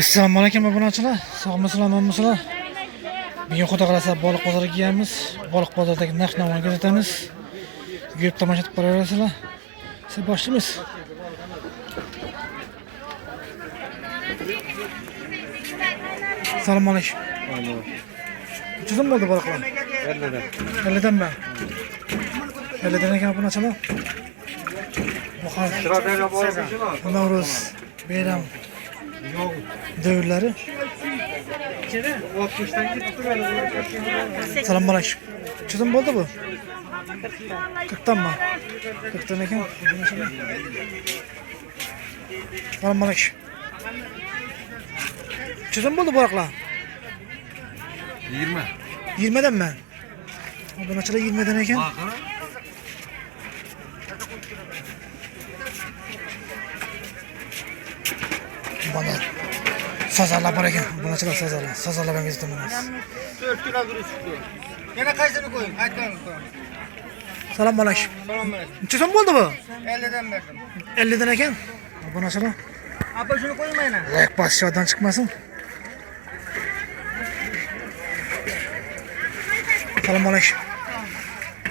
Assalomu alaykum obunachilar. Sog'misizlar, omonmisizlar? Bugun xudo xolasa baliq bozoriga kelamiz. Baliq bozoridagi narx-navoni kuzatamiz. Yurib tomosha qilib boraverasizlar. Siz boshlaymiz. Assalomu alaykum. Chizim bo'ldi baliqlar? 50'den. 50danmi? 50dan ekan obunachilar. Sırada balık Navruz, bayram dövrleri. 60'tan gitti böyle. Assalomu alaykum. Chizim bo'ldi bu? 40danmi? 40dan ekan. Assalomu alaykum. Chizim bo'ldi baliqlar? 20. 20danmi? Obunachilar 20dan ekan. Bana sazarlar var ekan. Obunachilar sazarlar. Sazarlar ben gezdim ben. 4 kilo virüs çıkıyor. Yana kaysını koyun. Aytkanı koyun. Assalomu alaykum. Selam verin. Necha so'm bo'ldi bu? 50'den verdim. 50 dan ekan. Obunachilar. Apa şunu koymayın ha. Like basışlardan çıkmasın. Assalomu alaykum.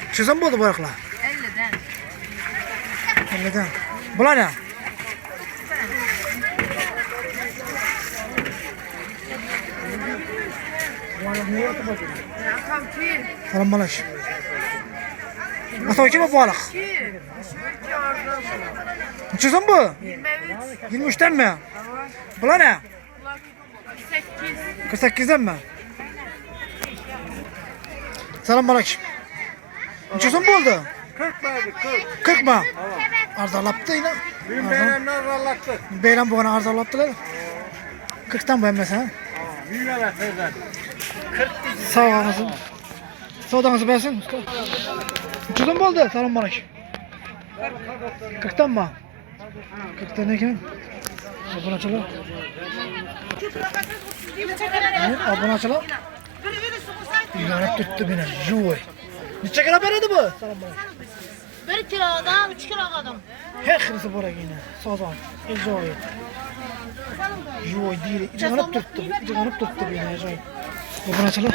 Necha so'm bo'ldi baliqlar? 50'den. 50 dan. Bular ne? Rakam ki. Assalomu alaykum. Atoy kim bu baliq? Necha so'm bu? 23 danmi? Bular ne? 48 danmi? Assalomu alaykum. Necha so'm bo'ldi? 40 verdik 40. 40 mı? Arzalaptı yine. Dün beğenenler rahatlattı. Beyran bu bana arzalaptılar. 40'tan beğenmez ha. Büyümeler teyze. Sağ olasın. Soğudanızı versin. Ucuzun mu oldu? Selam bana. 40'tan mı? 40'tan ne ki? Abone açalım. Abone açalım. İlanet tuttu beni. Juy. Ne çekene veredi bu? Selam bana. 1 kilodan 3 kilo kadın. Her hırsı bora yine. Sazan. Ezoy. Juy değil. İlanet tuttu. İlanet tuttu beni. Ezoy. Abone açalım.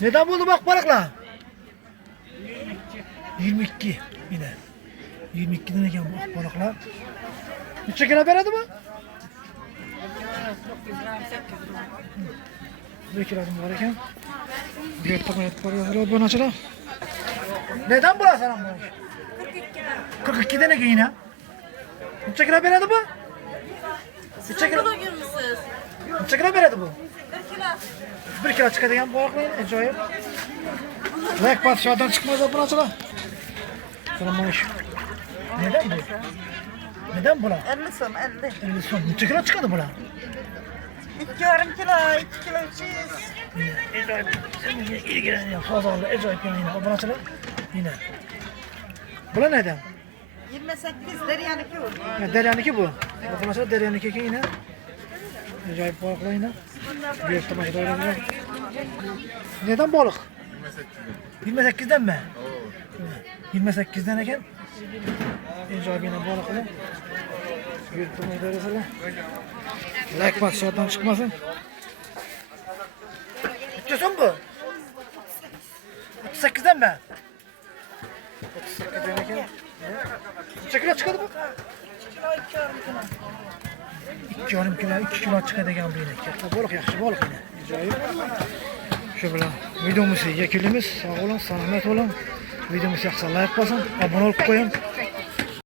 Neden buldu bak balıkla? 22 yine. 22'den eken bak balıklar. Neçe kere veredi bu? 1 kilodan var eken. Bir takım et var. Ben açalım. Neden burası sana bu? 42'den eken yine. Neçe kere veredi bu? Neçe kere? Neçe kere veredi bu? 1 kilo çıkadigan balıklar ajoyib. Lek padişahdan çıkmaz o açılar. Assalomu alaykum. Neden bu? Neden bular? 50 so'm 50. 50 so'm. Necha kilo chiqadi bular? 2,5 kilo, 2 kilo 300. Ajoyib. İlgilen fazla ajoyib yine obunachilar. Yine. Bular neden? 28 deryaniki bu. Deryaniki bu. Obunachilar deryaniki ekan yine. Ajoyib balıklar yine. Bir yurtda başlayalım. Neden balık? 28'den mi? 28'den eken. Ajoyib yine balıklar. Bir yurtda başlayalım. Like padişahdan çıkmasın. Neçe bu? 38'den mi? 38'den eken. Neçe kilo çıkardı bu? 2,5 kilo, 2 kilo çıkardı bu yine. Katta balık, yaxshi balık yine. Ajoyib. Shu bilan videomizni yakunlaymiz. Sog' olun, salomat olun. Videomizni yoqsa like bosing, obuna bo'lib qo'ying.